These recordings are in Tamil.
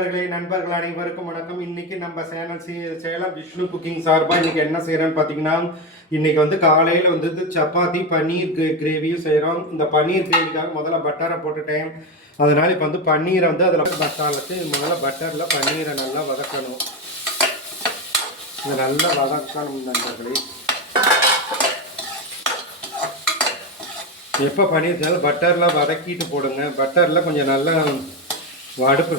நண்பர்கள் அனைவருக்கும் வணக்கம். இன்னைக்கு நம்ம சேலம் விஷ்ணு குக்கிங் சார்பாக இன்னைக்கு என்ன செய்யறோம்னு பார்த்தீங்கன்னா, இன்னைக்கு வந்து காலையில் வந்து சப்பாத்தி பன்னீர் கிரேவியும் செய்கிறோம். இந்த பன்னீர் கிரேவிக்காக முதல்ல பட்டரை போட்டுட்டேன். அதனால இப்போ வந்து பன்னீரை வந்து அதில் மசாலுக்கு முதல்ல பட்டரில் பன்னீரை நல்லா வதக்கணும். இதை நல்லா வதக்கணும் நண்பர்களே. எப்போ பன்னீர் செய்தாலும் பட்டரில் வதக்கிட்டு போடுங்க. பட்டரில் கொஞ்சம் நல்லா அடுப்பு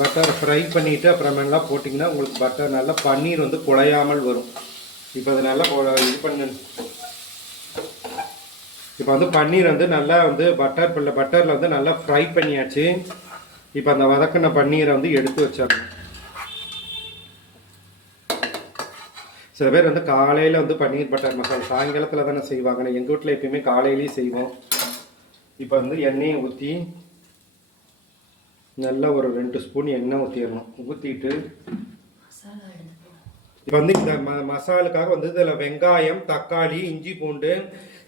பட்டர் ஃப்ரை பண்ணிவிட்டு அப்புறமேலாம் போட்டிங்கன்னா உங்களுக்கு பட்டர் நல்லா பன்னீர் வந்து குழையாமல் வரும். இப்போ அது நல்லா இது பண்ணு. இப்போ வந்து பன்னீர் வந்து நல்லா வந்து பட்டரில் வந்து நல்லா ஃப்ரை பண்ணியாச்சு. இப்போ அந்த வதக்கின பன்னீரை வந்து எடுத்து வச்சிடணும். சில பேர் வந்து காலையில் வந்து பன்னீர் பட்டர் மசாலா சாயங்காலத்தில் தானே செய்வாங்க. எங்கள் வீட்டில் எப்பயுமே காலையிலேயும் செய்வோம். இப்போ வந்து எண்ணெயை ஊற்றி நல்லா ஒரு 2 ஸ்பூன் எண்ணெய் ஊற்றிடணும். ஊற்றிட்டு இப்போ வந்து இந்த மசாலுக்காக வந்து இதில் வெங்காயம், தக்காளி, இஞ்சி, பூண்டு,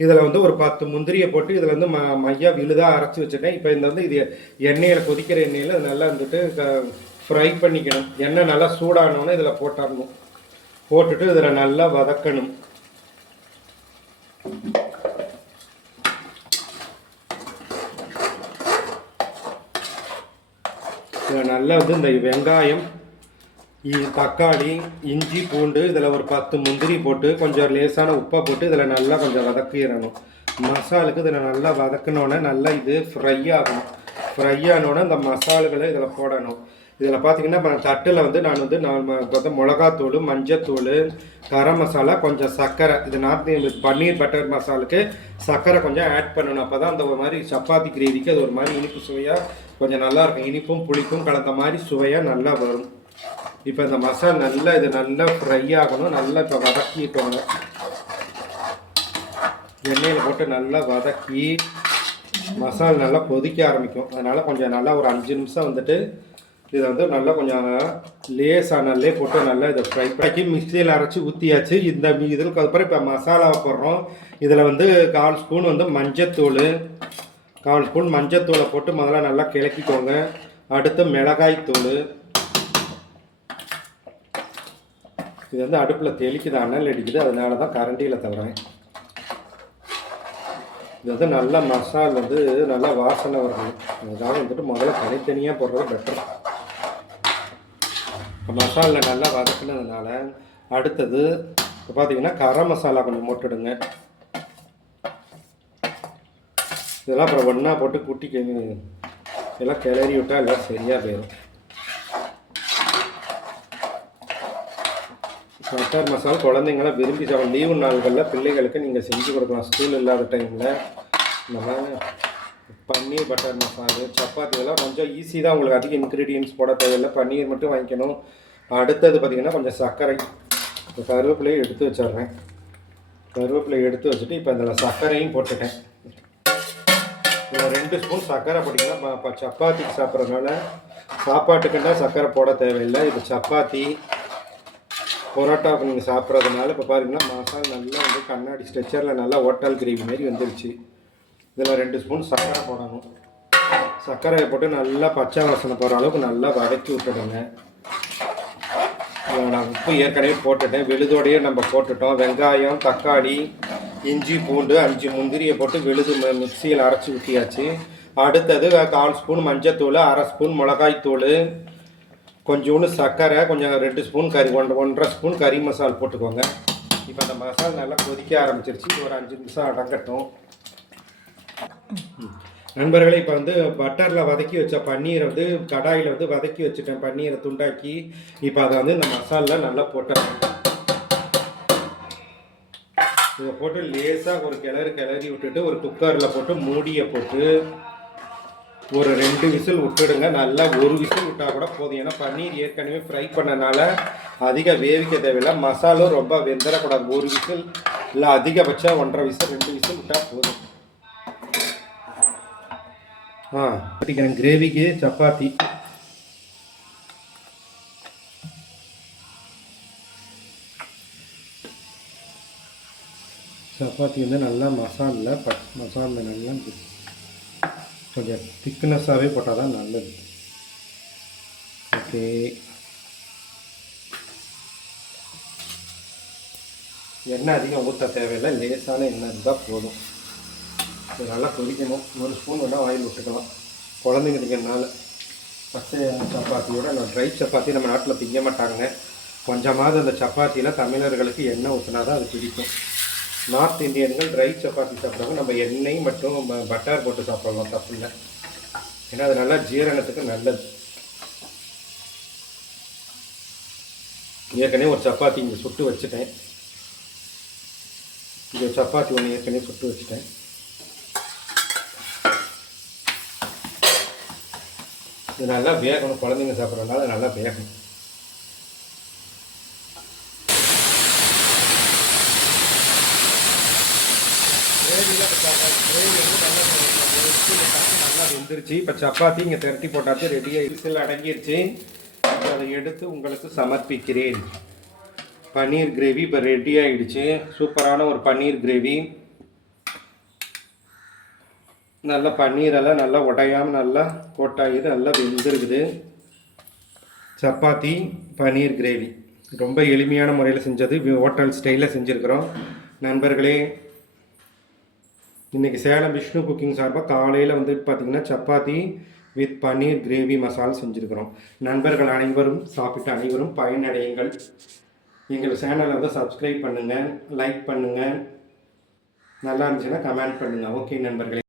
இதில் வந்து ஒரு 10 முந்திரியை போட்டு இதில் வந்து மையா விழுதாக அரைச்சி வச்சுட்டேன். இப்போ இந்த வந்து இது எண்ணெயில் கொதிக்கிற எண்ணெயில் அது நல்லா வந்துட்டு ஃப்ரை பண்ணிக்கணும். எண்ணெய் நல்லா சூடானோன்னு இதில் போட்டுடணும். போட்டுட்டு இதில் நல்லா வதக்கணும். இதில் நல்லா வந்து இந்த வெங்காயம், தக்காளி, இஞ்சி, பூண்டு, இதில் ஒரு 10 முந்திரி போட்டு கொஞ்சம் லேசான உப்பை போட்டு இதில் நல்லா கொஞ்சம் வதக்கிடணும். மசாலுக்கு இதில் நல்லா வதக்கினோன்னே நல்லா இது ஃப்ரை ஆகணும். ஃப்ரை ஆனோடனே இந்த மசாலுகளை இதில் போடணும். இதில் பார்த்தீங்கன்னா இப்போ தட்டில் வந்து நான் மிளகாத்தூள், மஞ்சத்தூள், கரம் மசாலா, கொஞ்சம் சர்க்கரை, இது பன்னீர் பட்டர் மசாலுக்கு சர்க்கரை கொஞ்சம் ஆட் பண்ணணும். அப்போ தான் அந்த ஒரு மாதிரி சப்பாத்தி கிரேவிக்கு அது ஒரு மாதிரி இனிப்பு சுவையாக கொஞ்சம் நல்லாயிருக்கும். இனிப்பும் புளிப்பும் கலந்த மாதிரி சுவையாக நல்லா வரும். இப்போ இந்த மசாலா நல்லா இது நல்லா ஃப்ரை ஆகணும். நல்லா இப்போ வதக்கிட்டோங்க. எண்ணெயில் போட்டு நல்லா வதக்கி மசாலா நல்லா கொதிக்க ஆரம்பிக்கும். அதனால் கொஞ்சம் நல்லா ஒரு 5 நிமிஷம் வந்துட்டு இதை வந்து நல்லா கொஞ்சம் லேசானல்லே போட்டு நல்லா இதை ஃப்ரை பண்ணி மிக்சியில் அரைச்சி ஊற்றியாச்சு. இந்த இதுக்கு அதுக்கப்புறம் இப்போ மசாலாவை போடுறோம். இதில் வந்து 1/4 ஸ்பூன் வந்து மஞ்சத்தூள், 1/4 ஸ்பூன் மஞ்சத்தூளை போட்டு முதல்ல நல்லா கிளக்கிக்கோங்க. அடுத்து மிளகாய்த்தூள். இது வந்து அடுப்பில் தெளிக்குது, அனல் அடிக்குது, அதனால தான் கரண்டியில் தவிரேன். இது வந்து நல்லா மசால் வந்து நல்லா வாசனை வரணும். அதாவது வந்துட்டு முதல்ல தனித்தனியாக போடுறது பெட்டர். மசாலில் நல்லா வதக்கினதுனால அடுத்தது இப்போ பார்த்தீங்கன்னா கரம் மசாலா கொஞ்சம் போட்டுடுங்க. இதெல்லாம் அப்புறம் ஒன்றா போட்டு இதெல்லாம் கிளறி விட்டால் எல்லாம் சரியாக போயிடும். பட்டர் மசாலா குழந்தைங்களாம் விரும்பி சாப்பிடும். லீவு நாள்களில் பிள்ளைகளுக்கு நீங்கள் செஞ்சு கொடுக்கலாம். ஸ்கூல் இல்லாத டைமில் இந்த மாதிரி பன்னீர் பட்டர் மசாலா சப்பாத்தி இதெல்லாம் கொஞ்சம் ஈஸி தான். உங்களுக்கு அதிக இன்க்ரீடியன்ஸ் போட தேவையில்லை. பன்னீர் மட்டும் வாங்கிக்கணும். அடுத்தது பார்த்திங்கன்னா கொஞ்சம் சர்க்கரை, இப்போ கருவேப்பிலையை எடுத்து வச்சிட்றேன். கருவேப்பிலையை எடுத்து வச்சுட்டு இப்போ இதில் சர்க்கரையும் போட்டுட்டேன். இதில் 2 ஸ்பூன் சர்க்கரை போட்டிங்கன்னா இப்போ சப்பாத்திக்கு சாப்பிட்றதுனால சாப்பாட்டுக்குன்னா சர்க்கரை போட தேவையில்லை. இது சப்பாத்தி பரோட்டாவுக்கு நீங்கள் சாப்பிட்றதுனால இப்போ பாருங்கன்னா மசாலா நல்லா வந்து கண்ணாடி ஸ்ட்ரெச்சரில் நல்லா ஹோட்டல் கிரேவி மாரி வந்துருச்சு. இதில் 2 ஸ்பூன் சர்க்கரை போடணும். சர்க்கரையை போட்டு நல்லா பச்சை வாசனை போகிற அளவுக்கு நல்லா வதக்கி விட்டுடுங்க. நான் உப்பு ஏற்கனவே போட்டுட்டேன். விழுதோடையே நம்ம போட்டுட்டோம். வெங்காயம், தக்காளி, இஞ்சி, பூண்டு, 5 முந்திரியை போட்டு விழுது மிக்சியில் அரைச்சி ஊற்றியாச்சு. அடுத்தது 1/4 ஸ்பூன் மஞ்சத்தூள், 1/2 ஸ்பூன் மிளகாய்த்தூள், கொஞ்சோண்டு சர்க்கரை, கொஞ்சம் 2 ஸ்பூன் 1.5 ஸ்பூன் கறி மசால் போட்டுக்கோங்க. இப்போ அந்த மசாலா நல்லா கொதிக்க ஆரம்பிச்சிருச்சு. இது ஒரு 5 நிமிஷம் அடங்கட்டும். நண்பர்களே, இப்போ வந்து பட்டரில் வதக்கி வச்ச பன்னீரை வந்து கடாயில் வந்து வதக்கி வச்சுட்டேன். பன்னீரை துண்டாக்கி இப்போ அதை வந்து இந்த மசாலில் நல்லா போட்டேன். இதை போட்டு லேசாக ஒரு கிளறி விட்டுட்டு ஒரு குக்கரில் போட்டு மூடியை போட்டு ஒரு 2 விசில் விட்டுடுங்க. நல்லா ஒரு விசில் விட்டால் கூட போதும். ஏன்னா பன்னீர் ஏற்கனவே ஃப்ரை பண்ணனால அதிக வேவிக்க தேவையில்லை. மசாலும் ரொம்ப வெந்துடக்கூடாது. ஒரு விசில் இல்லை அதிகபட்சம் 1.5 விசில் 2 விசில் விட்டால் போதும். கிரேவிக்கு சப்பாத்தி வந்து நல்லா மசாலில் நல்லா கொஞ்சம் திக்னஸாகவே போட்டால் தான் நல்லது. ஓகே, எண்ணெய் அதிகம் ஊற்ற தேவையில்லை, லேசான எண்ணெய் இருந்தால் போதும். இது நல்லா கொதிக்கணும். 1 ஸ்பூன் வேணால் ஆயில் விட்டுக்கலாம். குழந்தைங்க திங்கிறதுனால பச்சை சப்பாத்தியோட ட்ரை சப்பாத்தி நம்ம நாட்டில் திங்க மாட்டாங்க. கொஞ்சமாவது அந்த சப்பாத்தியில் தமிழர்களுக்கு எண்ணெய் ஊற்றினா தான் அது பிடிக்கும். நார்த் இந்தியன்கள் ட்ரை சப்பாத்தி சாப்பிட்றாங்க. நம்ம எண்ணெய் மற்றும் பட்டர் போட்டு சாப்பிட்லாம், தப்பு இல்லை. ஏன்னா அது நல்லா ஜீரணத்துக்கு நல்லது. ஏற்கனவே ஒரு சப்பாத்தி இங்கே சுட்டு வச்சுட்டேன். இங்கே சப்பாத்தி ஒன்று ஏற்கனவே சுட்டு வச்சுட்டேன். இது நல்லா வேகணும். குழந்தைங்க சாப்பிட்றதுனால நல்லா வேகணும். கிரேவி வந்து நல்லா வெந்துருச்சு. இப்போ சப்பாத்தி இங்கே திரட்டி போட்டாச்சு, ரெடியாக விசில் அடங்கிருச்சு. அதை எடுத்து உங்களுக்கு சமர்ப்பிக்கிறேன். பன்னீர் கிரேவி இப்போ ரெடி ஆகிடுச்சு. சூப்பரான ஒரு பன்னீர் கிரேவி. நல்லா பன்னீரெல்லாம் நல்லா உடையாமல் நல்லா கோட்டாகிது, நல்லா வெந்திருக்குது. சப்பாத்தி பன்னீர் கிரேவி ரொம்ப எளிமையான முறையில் செஞ்சது, ஹோட்டல் ஸ்டைலில் செஞ்சுருக்கிறோம். நண்பர்களே, இன்றைக்கி சேலம் விஷ்ணு குக்கிங் சார்பாக காலையில் வந்துட்டு பார்த்திங்கன்னா சப்பாத்தி வித் பன்னீர் கிரேவி மசாலா செஞ்சுருக்கிறோம். நண்பர்கள் அனைவரும் சாப்பிட்டு அனைவரும் பயனடையுங்கள். எங்கள் சேனலை வந்து சப்ஸ்கிரைப் பண்ணுங்கள், லைக் பண்ணுங்கள், நல்லா இருந்துச்சுன்னா கமெண்ட் பண்ணுங்கள். ஓகே நண்பர்களே.